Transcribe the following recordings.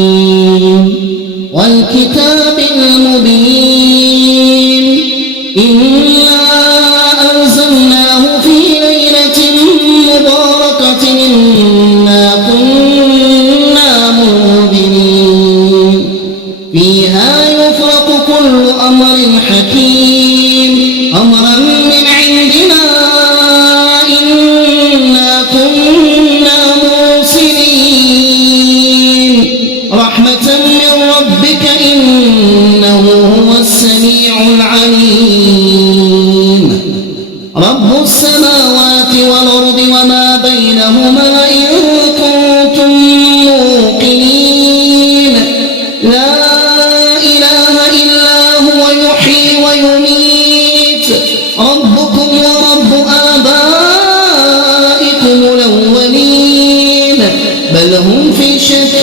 حاميم والكتاب المبين إنا أنزلناه في ليلة مباركة إنا كنا منذرين فيها يفرق كل أمر حكيم أمرا من عندنا إنا كنا مرسلين رحمة من ربك إنه هو السميع العليم رب السماوات والأرض وما بينهما إن كنتم موقنين لا إله إلا هو يحيي ويميت ربكم ورب آبائكم الأولين بل هم في شك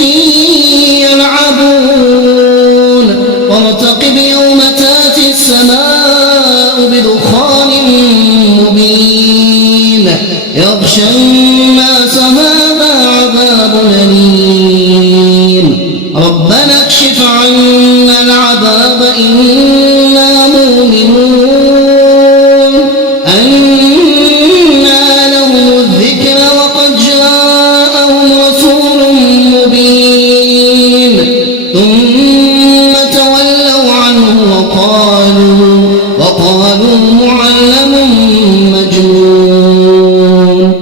يلعبون وارتقب يوم تأتي السماء بدخان مبين يغشى الناس هذا عذاب أليم ربنا اكشف عنا العذاب إنا مؤمنون أنى لهم الذكر وقد جاءهم رسول مبين ثم تولوا عنه وقالوا معلم مجنون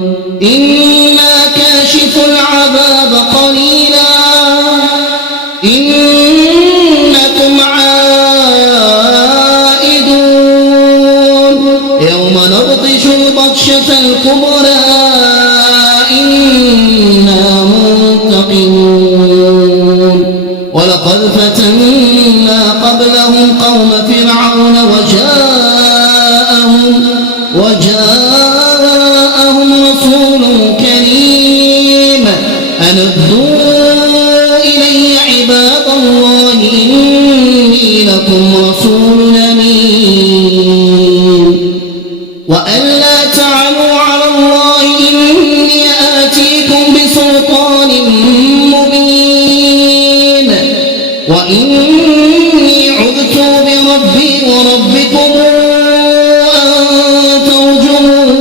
إنا كاشف العذاب قليلا إنكم عائدون يوم نبطش البطشة الكبرى إنا منتقمون ولقد فتنا قبلهم قوم فرعون وجاءهم رسول كريم أن ادعوا إلي عباد الله إني لكم رسول أمين وأن لا تعلوا على الله إني آتيكم بسلطان مبين وإني عذت بربي وربكم أن ترجمون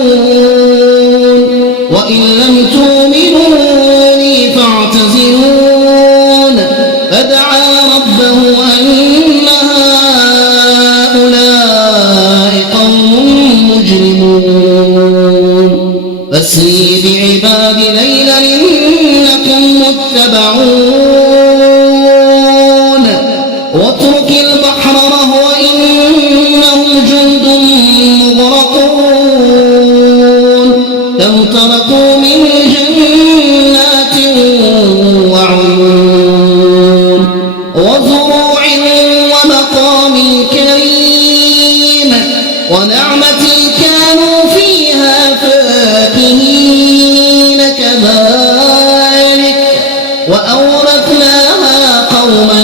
وإن لم تؤمنوا لي فاعتزلون فدعا ربه أن هؤلاء قوم مجرمون فاسري بعباد ليلا إنكم متبعون واترك البحر رهوا إنهم جند مغرقون كم تركوا من جنات وعيون وزروع ومقام كريم ونعمة كانوا فيها فاكهين كذلك وأورثناها قوما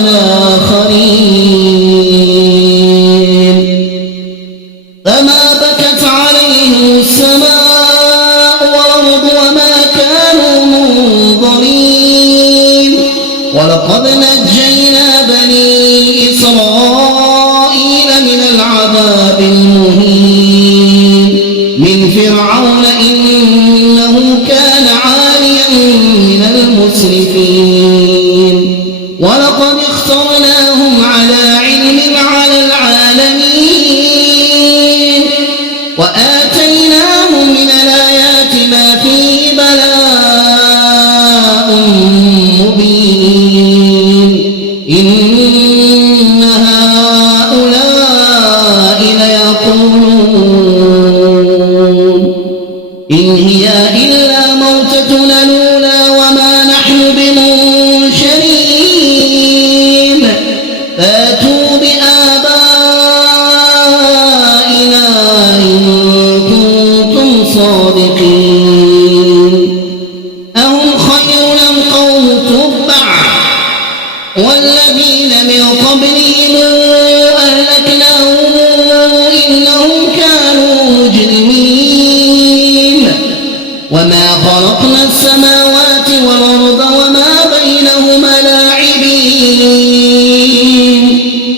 آخرين فما بكت عليهم السماء والأرض وما كانوا منظرين ولقد نجينا بني إسرائيل من العذاب المهين من فرعون إنه كان عاليا من المسرفين ولقد اخترناهم على علم على العالمين وآتيناهم من الآيات ما فيه بلاء مبين إن هؤلاء ليقولون إن هي إلا موتتنا الأولى وما نحن بمنشرين فاتوا بآبائنا إن كنتم صادقين أهم خير أم قوم تبع والذين من قبلهم أهلكناهم إنهم كانوا مجرمين وما وما خلقنا السماوات والأرض وما بينهما لاعبين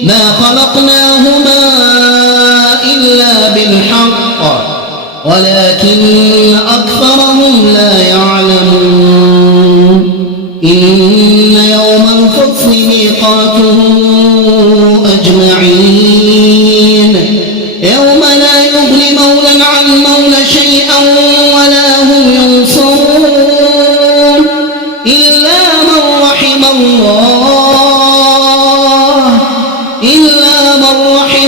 ما خلقناهما إلا بالحق ولكن أكثرهم لا يعلمون إن يوم الفصل ميقاتهم أجمعين يوم لا يغني مولى عن مولى شيئا ولا هم ينصرون إلا من رحم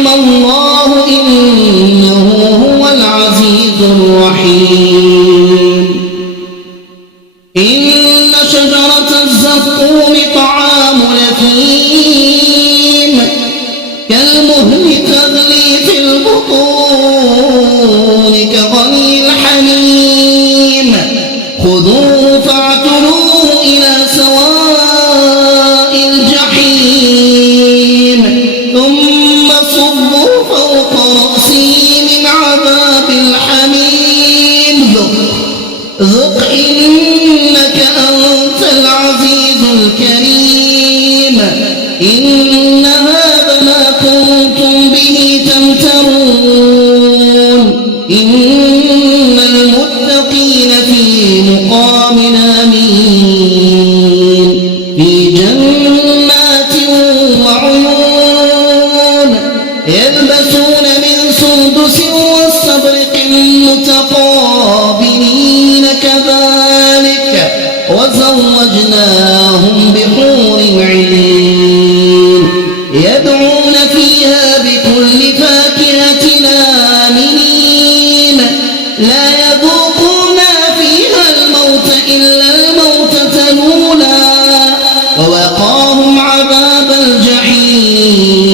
الله إنه هو العزيز الرحيم إن شجرة الزقوم طعام الأثيم كالمهل تغلي في البطون كغلي الحميم خذوه فاعتلوه إلى سواء الجحيم ثم صبوا فوق رأسه من عذاب الحميم ذق إنك أنت العزيز الكريم إن هذا ما كنتم به تمترون إن المتقين في مقام آمين في جنات وعيون يلبسون من سندس واستبرق متقابلين كذلك وزوجناهم بحور عين يدعون فيها بكل فاكهة آمنين لا يذوقون فيها الموت إلا الموتة الأولى ووقاهم عذاب الجحيم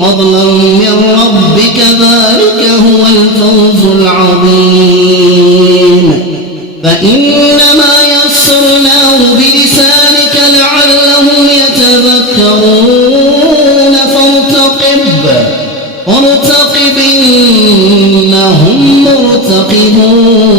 فضلا من ربك ذلك هو الفوز العظيم فإنما يسرناه بلسانك لعلهم يتذكرون فارتقب إنهم مرتقبون